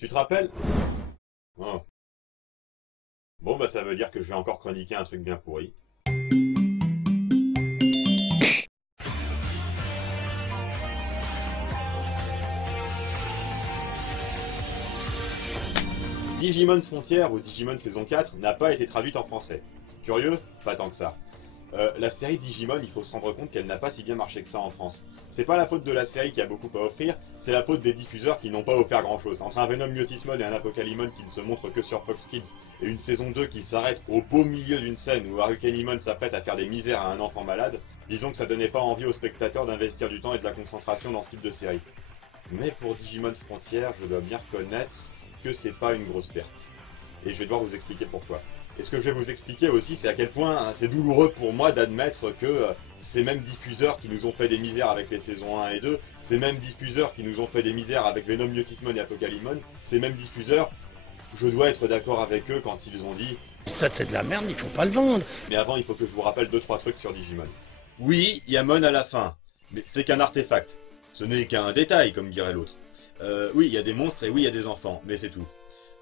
Tu te rappelles? Oh. Bon bah ça veut dire que je vais encore chroniquer un truc bien pourri. Digimon Frontières ou Digimon saison 4 n'a pas été traduite en français. Curieux? Pas tant que ça. La série Digimon, il faut se rendre compte qu'elle n'a pas si bien marché que ça en France. C'est pas la faute de la série qui a beaucoup à offrir, c'est la faute des diffuseurs qui n'ont pas offert grand chose. Entre un Venom Myotismon et un Apocalypse qui ne se montre que sur Fox Kids, et une saison 2 qui s'arrête au beau milieu d'une scène où Arukenimon s'apprête à faire des misères à un enfant malade, disons que ça donnait pas envie aux spectateurs d'investir du temps et de la concentration dans ce type de série. Mais pour Digimon Frontières, je dois bien reconnaître que c'est pas une grosse perte. Et je vais devoir vous expliquer pourquoi. Et ce que je vais vous expliquer aussi, c'est à quel point c'est douloureux pour moi d'admettre que ces mêmes diffuseurs qui nous ont fait des misères avec les saisons 1 et 2, ces mêmes diffuseurs qui nous ont fait des misères avec Venom Myotismon et Apocalypse, ces mêmes diffuseurs, je dois être d'accord avec eux quand ils ont dit ça c'est de la merde, il faut pas le vendre. Mais avant, il faut que je vous rappelle 2-3 trucs sur Digimon. Oui, il y a Mon à la fin, mais c'est qu'un artefact. Ce n'est qu'un détail, comme dirait l'autre. Oui, il y a des monstres et oui, il y a des enfants, mais c'est tout.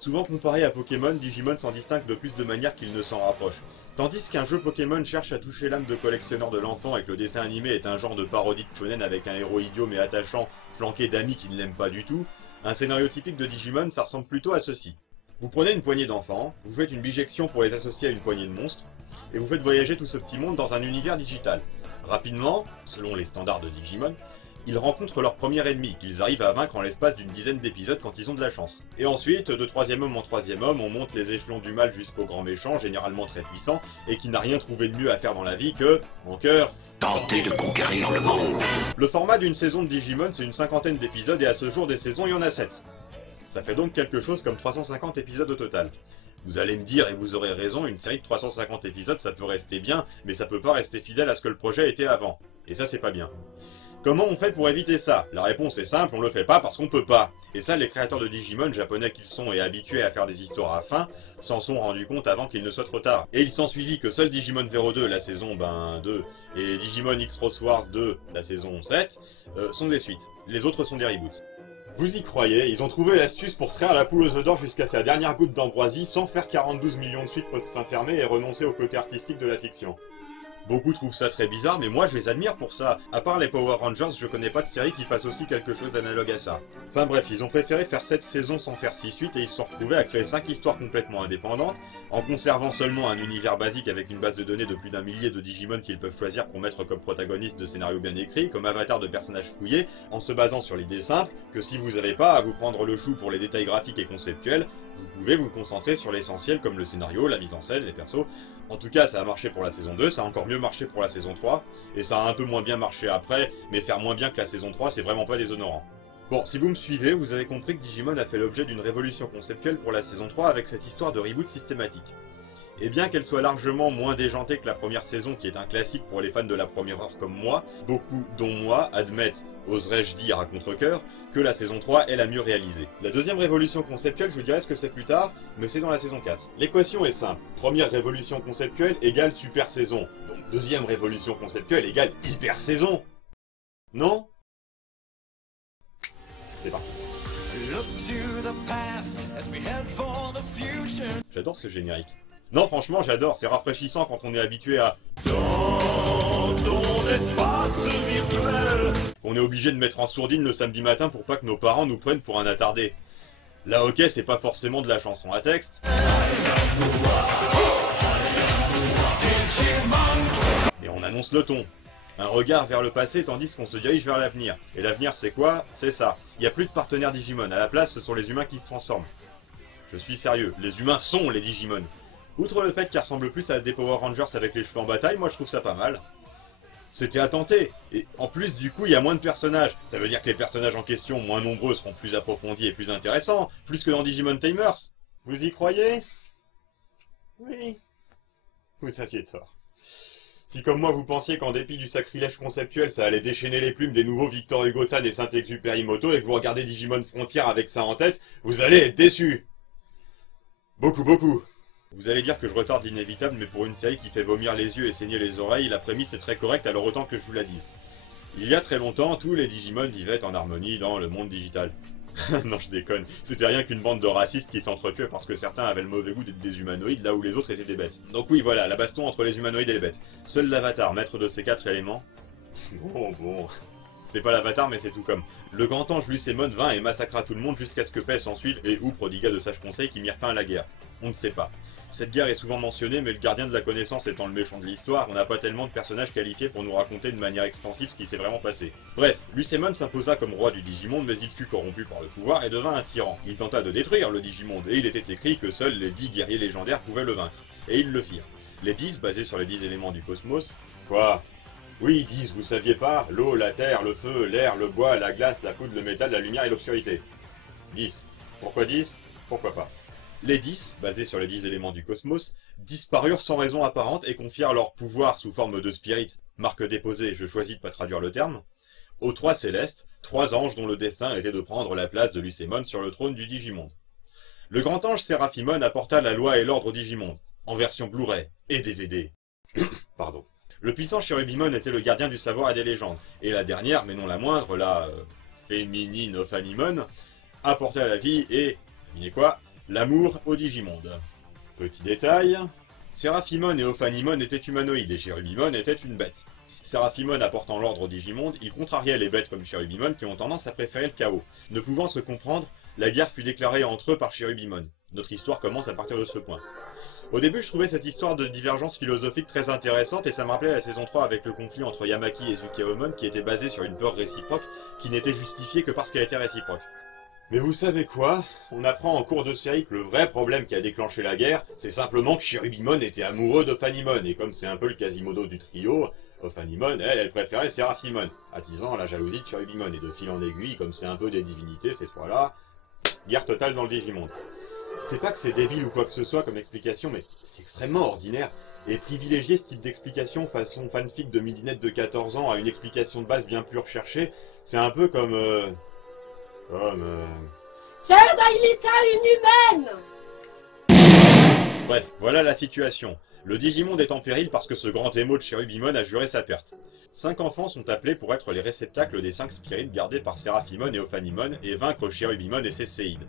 Souvent comparé à Pokémon, Digimon s'en distingue de plus de manière qu'il ne s'en rapproche. Tandis qu'un jeu Pokémon cherche à toucher l'âme de collectionneur de l'enfant et que le dessin animé est un genre de parodie de shonen avec un héros idiot mais attachant, flanqué d'amis qui ne l'aiment pas du tout, un scénario typique de Digimon, ça ressemble plutôt à ceci. Vous prenez une poignée d'enfants, vous faites une bijection pour les associer à une poignée de monstres, et vous faites voyager tout ce petit monde dans un univers digital. Rapidement, selon les standards de Digimon, ils rencontrent leur premier ennemi, qu'ils arrivent à vaincre en l'espace d'une dizaine d'épisodes quand ils ont de la chance. Et ensuite, de troisième homme en troisième homme, on monte les échelons du mal jusqu'au grand méchant, généralement très puissant, et qui n'a rien trouvé de mieux à faire dans la vie que, en cœur, Tenter de conquérir le monde. Le format d'une saison de Digimon, c'est une cinquantaine d'épisodes, et à ce jour des saisons, il y en a 7. Ça fait donc quelque chose comme 350 épisodes au total. Vous allez me dire, et vous aurez raison, une série de 350 épisodes, ça peut rester bien, mais ça peut pas rester fidèle à ce que le projet était avant. Et ça, c'est pas bien. Comment on fait pour éviter ça? La réponse est simple, on le fait pas parce qu'on peut pas. Et ça, les créateurs de Digimon, japonais qu'ils sont et habitués à faire des histoires à fin, s'en sont rendus compte avant qu'il ne soit trop tard. Et il s'ensuivit que seul Digimon 02, la saison 2, et Digimon X-Rose Wars 2, la saison 7, sont des suites. Les autres sont des reboots. Vous y croyez, ils ont trouvé l'astuce pour traire la poule aux œufs d'or jusqu'à sa dernière goutte d'ambroisie sans faire 42 millions de suites post-fin fermée et renoncer au côté artistique de la fiction. Beaucoup trouvent ça très bizarre, mais moi je les admire pour ça. À part les Power Rangers, je connais pas de série qui fasse aussi quelque chose d'analogue à ça. Enfin bref, ils ont préféré faire 7 saisons sans faire 6 suites et ils se sont retrouvés à créer 5 histoires complètement indépendantes, en conservant seulement un univers basique avec une base de données de plus d'un millier de Digimon qu'ils peuvent choisir pour mettre comme protagonistes de scénarios bien écrits, comme avatar de personnages fouillés, en se basant sur l'idée simple que si vous n'avez pas à vous prendre le chou pour les détails graphiques et conceptuels, vous pouvez vous concentrer sur l'essentiel comme le scénario, la mise en scène, les persos. En tout cas, ça a marché pour la saison 2, ça a encore mieux marché pour la saison 3, et ça a un peu moins bien marché après, mais faire moins bien que la saison 3, c'est vraiment pas déshonorant. Bon, si vous me suivez, vous avez compris que Digimon a fait l'objet d'une révolution conceptuelle pour la saison 3 avec cette histoire de reboot systématique. Et bien qu'elle soit largement moins déjantée que la première saison qui est un classique pour les fans de la première heure comme moi, beaucoup, dont moi, admettent, oserais-je dire à contre-cœur, que la saison 3 est la mieux réalisée. La deuxième révolution conceptuelle, je vous dirai ce que c'est plus tard, mais c'est dans la saison 4. L'équation est simple, première révolution conceptuelle égale super saison, donc deuxième révolution conceptuelle égale hyper saison. Non? C'est parti. J'adore ce générique. Non, franchement, j'adore, c'est rafraîchissant quand on est habitué à... Dans ton espace virtuel. On est obligé de mettre en sourdine le samedi matin pour pas que nos parents nous prennent pour un attardé. Là, ok, c'est pas forcément de la chanson à texte. Et on annonce le ton. Un regard vers le passé tandis qu'on se dirige vers l'avenir. Et l'avenir, c'est quoi? C'est ça. Il n'y a plus de partenaires Digimon. À la place, ce sont les humains qui se transforment. Je suis sérieux, les humains sont les Digimon. Outre le fait qu'ils ressemblent plus à des Power Rangers avec les cheveux en bataille, moi je trouve ça pas mal. C'était à tenter, et en plus du coup il y a moins de personnages. Ça veut dire que les personnages en question, moins nombreux, seront plus approfondis et plus intéressants, plus que dans Digimon Tamers. Vous y croyez? Oui. Vous aviez tort. Si comme moi vous pensiez qu'en dépit du sacrilège conceptuel ça allait déchaîner les plumes des nouveaux Victor Hugo-san et Saint-Exupéry Moto et que vous regardez Digimon Frontières avec ça en tête, vous allez être déçus. Beaucoup. Vous allez dire que je retarde l'inévitable, mais pour une série qui fait vomir les yeux et saigner les oreilles, la prémisse est très correcte, alors autant que je vous la dise. Il y a très longtemps, tous les Digimon vivaient en harmonie dans le monde digital. Non, je déconne. C'était rien qu'une bande de racistes qui s'entretuaient parce que certains avaient le mauvais goût d'être des humanoïdes là où les autres étaient des bêtes. Donc oui, voilà, la baston entre les humanoïdes et les bêtes. Seul l'avatar, maître de ces 4 éléments... Bon... C'était pas l'avatar, mais c'est tout comme. Le grand ange Lucémon vint et massacra tout le monde jusqu'à ce que paix s'en suive et ou prodigua de sages conseils qui mirent fin à la guerre. On ne sait pas. Cette guerre est souvent mentionnée, mais le gardien de la connaissance étant le méchant de l'histoire, on n'a pas tellement de personnages qualifiés pour nous raconter de manière extensive ce qui s'est vraiment passé. Bref, Lucémon s'imposa comme roi du Digimonde, mais il fut corrompu par le pouvoir et devint un tyran. Il tenta de détruire le Digimonde, et il était écrit que seuls les 10 guerriers légendaires pouvaient le vaincre. Et ils le firent. Les 10, basés sur les 10 éléments du cosmos... Quoi ? Oui, 10, vous saviez pas? L'eau, la terre, le feu, l'air, le bois, la glace, la foudre, le métal, la lumière et l'obscurité. 10. Pourquoi 10? Pourquoi pas? Les 10, basés sur les 10 éléments du cosmos, disparurent sans raison apparente et confièrent leur pouvoir sous forme de spirit, marque déposée, je choisis de pas traduire le terme, aux 3 célestes, 3 anges dont le destin était de prendre la place de Lucémon sur le trône du Digimonde. Le grand ange Séraphimon apporta la loi et l'ordre au Digimonde, en version Blu-ray et DVD. Pardon. Le puissant Chérubimon était le gardien du savoir et des légendes, et la dernière, mais non la moindre, la féminine Ophanimon, apportait à la vie et, devinez quoi, l'amour au Digimonde. Petit détail, Séraphimon et Ophanimon étaient humanoïdes et Chérubimon était une bête. Séraphimon apportant l'ordre au Digimonde, il contrariait les bêtes comme Chérubimon qui ont tendance à préférer le chaos. Ne pouvant se comprendre, la guerre fut déclarée entre eux par Chérubimon. Notre histoire commence à partir de ce point. Au début, je trouvais cette histoire de divergence philosophique très intéressante et ça me rappelait la saison 3 avec le conflit entre Yamaki et Zukeomon qui était basé sur une peur réciproque qui n'était justifiée que parce qu'elle était réciproque. Mais vous savez quoi? On apprend en cours de série que le vrai problème qui a déclenché la guerre, c'est simplement que Chérubimon était amoureux d'Ophanimon et comme c'est un peu le Quasimodo du trio, Ophanimon, elle préférait Séraphimon, attisant la jalousie de Chérubimon et de fil en aiguille, comme c'est un peu des divinités cette fois-là, guerre totale dans le Digimonde. C'est pas que c'est débile ou quoi que ce soit comme explication, mais c'est extrêmement ordinaire. Et privilégier ce type d'explication façon fanfic de midinette de 14 ans à une explication de base bien plus recherchée, c'est un peu comme... C'est inhumaine. Bref, voilà la situation. Le Digimonde est en péril parce que ce grand émo de Chérubimon a juré sa perte. 5 enfants sont appelés pour être les réceptacles des 5 spirites gardés par Séraphimon et Ophanimon et vaincre Chérubimon et ses séides.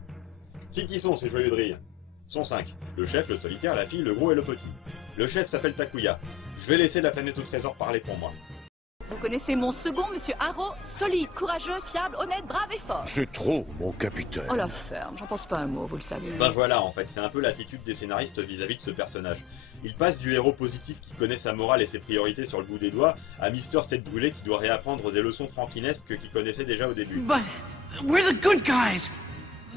Qui sont ces joyeux drilles? Sont 5. Le chef, le solitaire, la fille, le gros et le petit. Le chef s'appelle Takuya. Je vais laisser la planète au trésor parler pour moi. Vous connaissez mon second, monsieur Haro? Solide, courageux, fiable, honnête, brave et fort. C'est trop, mon capitaine. Oh la ferme, j'en pense pas un mot, vous le savez. Bah voilà, en fait, c'est un peu l'attitude des scénaristes vis-à-vis de ce personnage. Il passe du héros positif qui connaît sa morale et ses priorités sur le bout des doigts, à Mister Tête Brûlée qui doit réapprendre des leçons franquinesques qu'il connaissait déjà au début. But we're the good guys.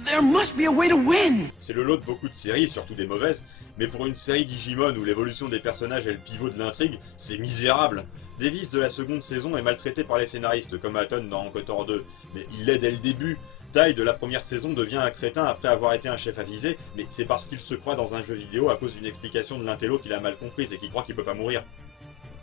There must be a way to win. C'est le lot de beaucoup de séries, surtout des mauvaises, mais pour une série Digimon où l'évolution des personnages est le pivot de l'intrigue, c'est misérable. Davis de la seconde saison est maltraité par les scénaristes, comme Aton dans KOTOR 2, mais il l'est dès le début. Tai de la première saison devient un crétin après avoir été un chef avisé, mais c'est parce qu'il se croit dans un jeu vidéo à cause d'une explication de l'intello qu'il a mal comprise et qu'il croit qu'il peut pas mourir.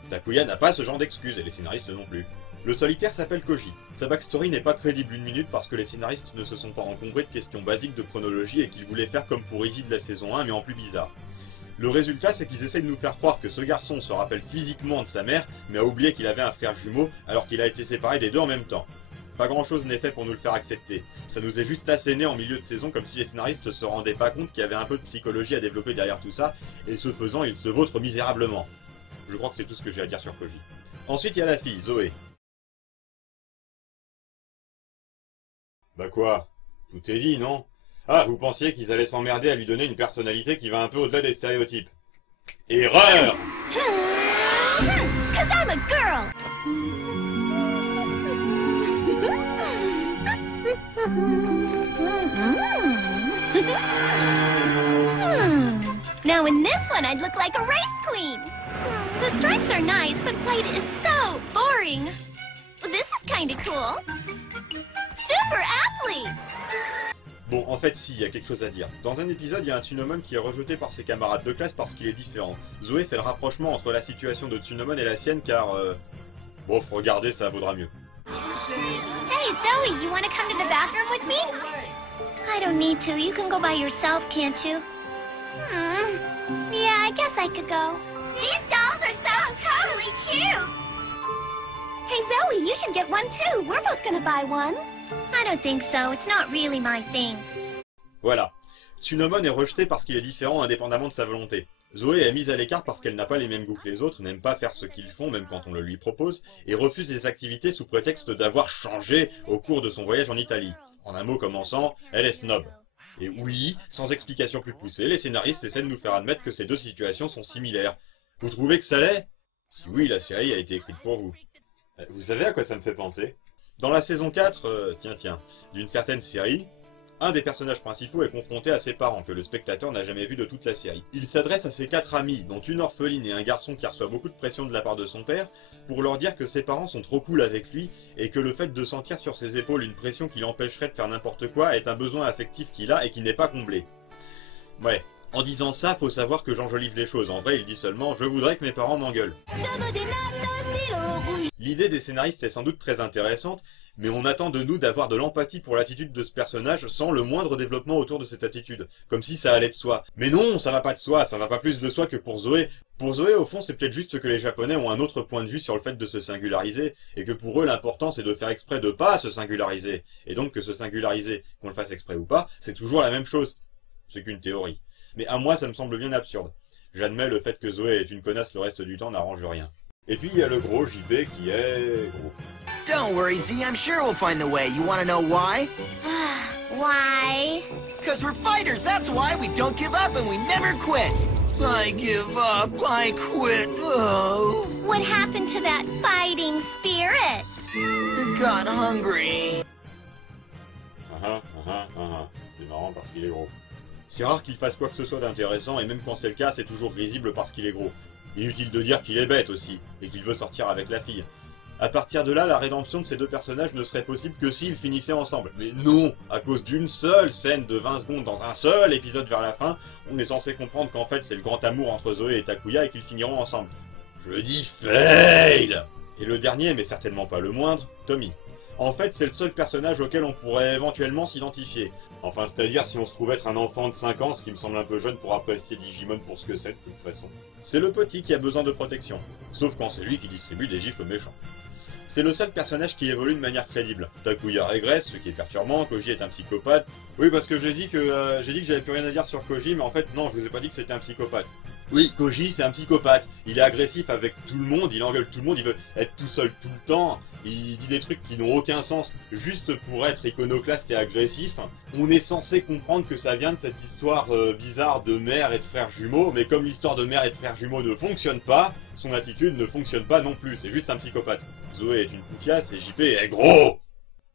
Takuya n'a pas ce genre d'excuses, et les scénaristes non plus. Le solitaire s'appelle Koji. Sa backstory n'est pas crédible une minute parce que les scénaristes ne se sont pas encombrés de questions basiques de chronologie et qu'ils voulaient faire comme pour Izzy de la saison 1 mais en plus bizarre. Le résultat c'est qu'ils essaient de nous faire croire que ce garçon se rappelle physiquement de sa mère mais a oublié qu'il avait un frère jumeau alors qu'il a été séparé des deux en même temps. Pas grand chose n'est fait pour nous le faire accepter. Ça nous est juste asséné en milieu de saison comme si les scénaristes se rendaient pas compte qu'il y avait un peu de psychologie à développer derrière tout ça et ce faisant ils se vautrent misérablement. Je crois que c'est tout ce que j'ai à dire sur Koji. Ensuite il y a la fille, Zoé. Bah quoi? Tout est dit, non? Ah, vous pensiez qu'ils allaient s'emmerder à lui donner une personnalité qui va un peu au-delà des stéréotypes. Erreur! 'Cause I'm a girl. Now in this one I'd look like a race queen. The stripes are nice, but white is so boring. This is kinda cool. Super athlete! Bon, en fait, si, il y a quelque chose à dire. Dans un épisode, il y a un Tsunomon qui est rejeté par ses camarades de classe parce qu'il est différent. Zoé fait le rapprochement entre la situation de Tsunomon et la sienne car... Bon, regardez, ça vaudra mieux. Hey, Zoe, you want to come to the bathroom with me? I don't need to. You can go by yourself, can't you? Yeah, I guess I could go. These dolls are so totally cute! Hey, Zoe, you should get one too. We're both gonna buy one. I don't think so. It's not really my thing. Voilà. Tsunomon est rejeté parce qu'il est différent indépendamment de sa volonté. Zoé est mise à l'écart parce qu'elle n'a pas les mêmes goûts que les autres, n'aime pas faire ce qu'ils font même quand on le lui propose, et refuse des activités sous prétexte d'avoir changé au cours de son voyage en Italie. En un mot commençant, elle est snob. Et oui, sans explication plus poussée, les scénaristes essaient de nous faire admettre que ces deux situations sont similaires. Vous trouvez que ça l'est? Si oui, la série a été écrite pour vous. Vous savez à quoi ça me fait penser? Dans la saison 4, d'une certaine série, un des personnages principaux est confronté à ses parents que le spectateur n'a jamais vu de toute la série. Il s'adresse à ses 4 amis, dont une orpheline et un garçon qui reçoit beaucoup de pression de la part de son père, pour leur dire que ses parents sont trop cool avec lui et que le fait de sentir sur ses épaules une pression qui l'empêcherait de faire n'importe quoi est un besoin affectif qu'il a et qui n'est pas comblé. Ouais, en disant ça, faut savoir que j'enjolive les choses. En vrai, il dit seulement « Je voudrais que mes parents m'engueulent ». L'idée des scénaristes est sans doute très intéressante, mais on attend de nous d'avoir de l'empathie pour l'attitude de ce personnage sans le moindre développement autour de cette attitude, comme si ça allait de soi. Mais non, ça va pas de soi, ça va pas plus de soi que pour Zoé. Pour Zoé, au fond, c'est peut-être juste que les Japonais ont un autre point de vue sur le fait de se singulariser, et que pour eux, l'important c'est de faire exprès de pas se singulariser. Et donc que se singulariser, qu'on le fasse exprès ou pas, c'est toujours la même chose. C'est qu'une théorie. Mais à moi, ça me semble bien absurde. J'admets le fait que Zoé est une connasse le reste du temps n'arrange rien. Et puis il y a le gros JB qui est gros. Don't worry, Z, I'm sure we'll find the way. You wanna know why? Why? Because we're fighters, that's why. We don't give up and we never quit. I give up, I quit, oh. What happened to that fighting spirit? Got hungry. C'est marrant parce qu'il est gros. C'est rare qu'il fasse quoi que ce soit d'intéressant, et même quand c'est le cas, c'est toujours risible parce qu'il est gros. Inutile de dire qu'il est bête aussi, et qu'il veut sortir avec la fille. À partir de là, la rédemption de ces deux personnages ne serait possible que s'ils finissaient ensemble. Mais non, à cause d'une seule scène de 20 secondes dans un seul épisode vers la fin, on est censé comprendre qu'en fait c'est le grand amour entre Zoé et Takuya et qu'ils finiront ensemble. Je dis fail! Et le dernier, mais certainement pas le moindre, Tommy. En fait, c'est le seul personnage auquel on pourrait éventuellement s'identifier. Enfin, c'est-à-dire si on se trouve être un enfant de 5 ans, ce qui me semble un peu jeune pour apprécier Digimon pour ce que c'est de toute façon. C'est le petit qui a besoin de protection, sauf quand c'est lui qui distribue des gifles méchants. C'est le seul personnage qui évolue de manière crédible. Takuya régresse, ce qui est perturbant, Koji est un psychopathe. Oui, parce que j'ai dit que j'avais plus rien à dire sur Koji, mais en fait non, je vous ai pas dit que c'était un psychopathe. Oui, Koji c'est un psychopathe, il est agressif avec tout le monde, il engueule tout le monde, il veut être tout seul tout le temps, il dit des trucs qui n'ont aucun sens juste pour être iconoclaste et agressif. On est censé comprendre que ça vient de cette histoire bizarre de mère et de frères jumeaux, mais comme l'histoire de mère et de frères jumeaux ne fonctionne pas, son attitude ne fonctionne pas non plus, c'est juste un psychopathe. Zoé est une poufiasse et JP est gros.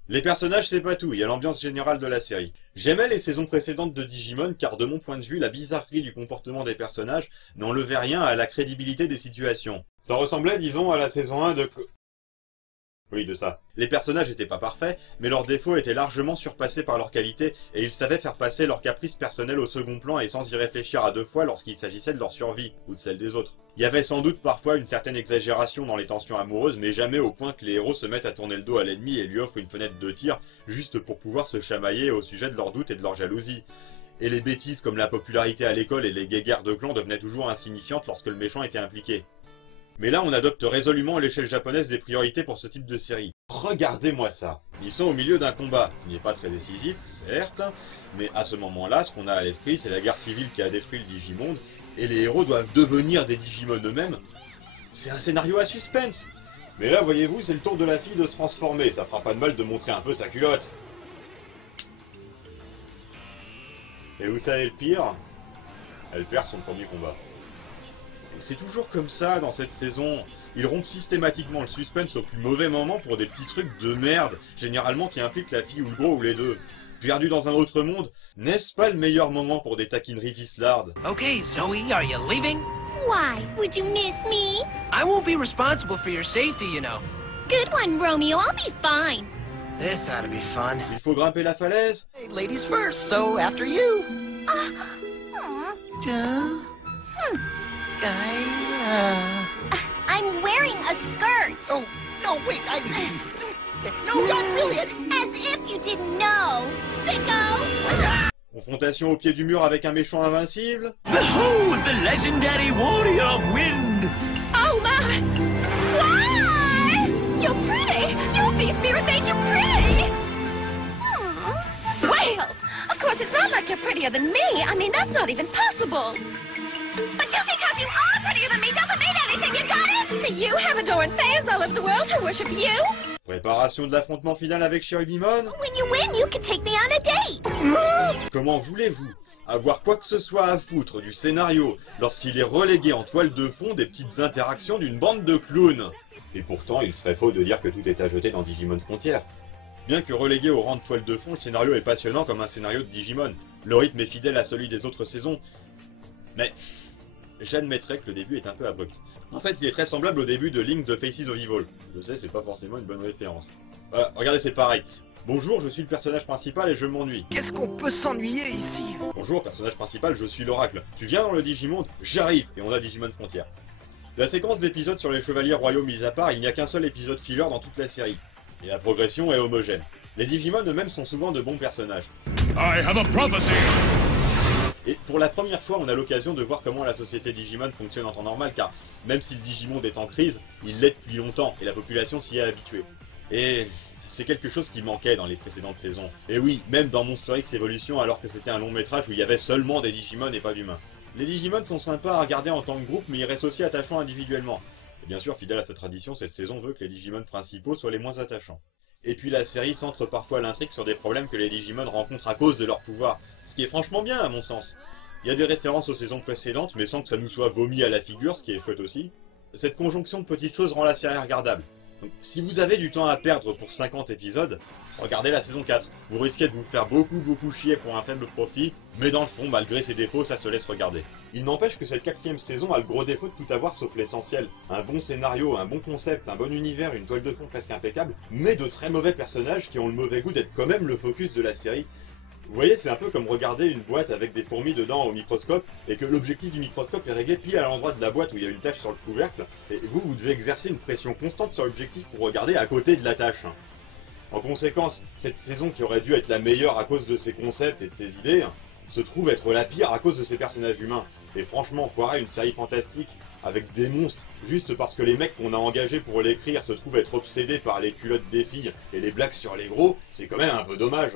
Les personnages c'est pas tout, il y a l'ambiance générale de la série. J'aimais les saisons précédentes de Digimon car de mon point de vue, la bizarrerie du comportement des personnages n'enlevait rien à la crédibilité des situations. Ça ressemblait, disons, à la saison 1 de... Oui, de ça. Les personnages étaient pas parfaits, mais leurs défauts étaient largement surpassés par leurs qualités, et ils savaient faire passer leurs caprices personnels au second plan et sans y réfléchir à deux fois lorsqu'il s'agissait de leur survie, ou de celle des autres. Il y avait sans doute parfois une certaine exagération dans les tensions amoureuses, mais jamais au point que les héros se mettent à tourner le dos à l'ennemi et lui offrent une fenêtre de tir, juste pour pouvoir se chamailler au sujet de leurs doutes et de leur jalousie. Et les bêtises comme la popularité à l'école et les guéguerres de clans devenaient toujours insignifiantes lorsque le méchant était impliqué. Mais là, on adopte résolument à l'échelle japonaise des priorités pour ce type de série. Regardez-moi ça. Ils sont au milieu d'un combat, qui n'est pas très décisif, certes, mais à ce moment-là, ce qu'on a à l'esprit, c'est la guerre civile qui a détruit le Digimonde, et les héros doivent devenir des Digimon eux-mêmes. C'est un scénario à suspense. Mais là, voyez-vous, c'est le tour de la fille de se transformer, ça fera pas de mal de montrer un peu sa culotte. Et vous savez le pire? Elle perd son premier combat. C'est toujours comme ça dans cette saison. Ils rompent systématiquement le suspense au plus mauvais moment pour des petits trucs de merde, généralement qui impliquent la fille ou le gros ou les deux. Perdu dans un autre monde, n'est-ce pas le meilleur moment pour des taquineries vislardes? Okay, Zoe, are you leaving? Why? Would you miss me? I won't be responsible for your safety, you know. Good one, Romeo. I'll be fine. This ought to be fun. Il faut grimper la falaise? Hey, ladies first, so after you. I'm wearing a skirt. Oh, no, wait, no, not really. As if you didn't know, sicko! Confrontation au pied du mur avec un méchant invincible? Behold the legendary warrior of wind! Oh my! Why? You're pretty! Your bee spirit made you pretty! course, it's not like you're prettier than me. I mean, that's not even possible. But just because you are prettier than me doesn't mean anything, you got it? Do you have adoring fans all over the world who worship you? Préparation de l'affrontement final avec Cheryl Demon. When you win, you can take me on a date. Comment voulez-vous avoir quoi que ce soit à foutre du scénario lorsqu'il est relégué en toile de fond des petites interactions d'une bande de clowns? Et pourtant, il serait faux de dire que tout est à jeter dans Digimon Frontières. Bien que relégué au rang de toile de fond, le scénario est passionnant comme un scénario de Digimon. Le rythme est fidèle à celui des autres saisons. Mais j'admettrai que le début est un peu abrupt. En fait, il est très semblable au début de Link de Faces of Evil. Je sais, c'est pas forcément une bonne référence. Regardez, c'est pareil. Bonjour, je suis le personnage principal et je m'ennuie. Qu'est-ce qu'on peut s'ennuyer ici? Bonjour, personnage principal, je suis l'oracle. Tu viens dans le Digimonde? J'arrive, et on a Digimon Frontières. La séquence d'épisodes sur les chevaliers royaux mis à part, il n'y a qu'un seul épisode filler dans toute la série. Et la progression est homogène. Les Digimon eux-mêmes sont souvent de bons personnages. I have a prophecy! Et pour la première fois, on a l'occasion de voir comment la société Digimon fonctionne en temps normal, car même si le Digimonde est en crise, il l'est depuis longtemps, et la population s'y est habituée. Et c'est quelque chose qui manquait dans les précédentes saisons. Et oui, même dans Monster X Evolution, alors que c'était un long métrage où il y avait seulement des Digimon et pas d'humains. Les Digimon sont sympas à regarder en tant que groupe, mais ils restent aussi attachants individuellement. Et bien sûr, fidèle à cette tradition, cette saison veut que les Digimon principaux soient les moins attachants. Et puis la série centre parfois l'intrigue sur des problèmes que les Digimon rencontrent à cause de leur pouvoir. Ce qui est franchement bien à mon sens. Il y a des références aux saisons précédentes, mais sans que ça nous soit vomi à la figure, ce qui est chouette aussi. Cette conjonction de petites choses rend la série regardable. Donc, si vous avez du temps à perdre pour 50 épisodes, regardez la saison 4. Vous risquez de vous faire beaucoup chier pour un faible profit, mais dans le fond, malgré ses défauts, ça se laisse regarder. Il n'empêche que cette 4ème saison a le gros défaut de tout avoir sauf l'essentiel. Un bon scénario, un bon concept, un bon univers, une toile de fond presque impeccable, mais de très mauvais personnages qui ont le mauvais goût d'être quand même le focus de la série. Vous voyez, c'est un peu comme regarder une boîte avec des fourmis dedans au microscope, et que l'objectif du microscope est réglé pile à l'endroit de la boîte où il y a une tache sur le couvercle, et vous devez exercer une pression constante sur l'objectif pour regarder à côté de la tache. En conséquence, cette saison qui aurait dû être la meilleure à cause de ses concepts et de ses idées, se trouve être la pire à cause de ses personnages humains. Et franchement, foirer une série fantastique avec des monstres, juste parce que les mecs qu'on a engagés pour l'écrire se trouvent être obsédés par les culottes des filles et les blagues sur les gros, c'est quand même un peu dommage.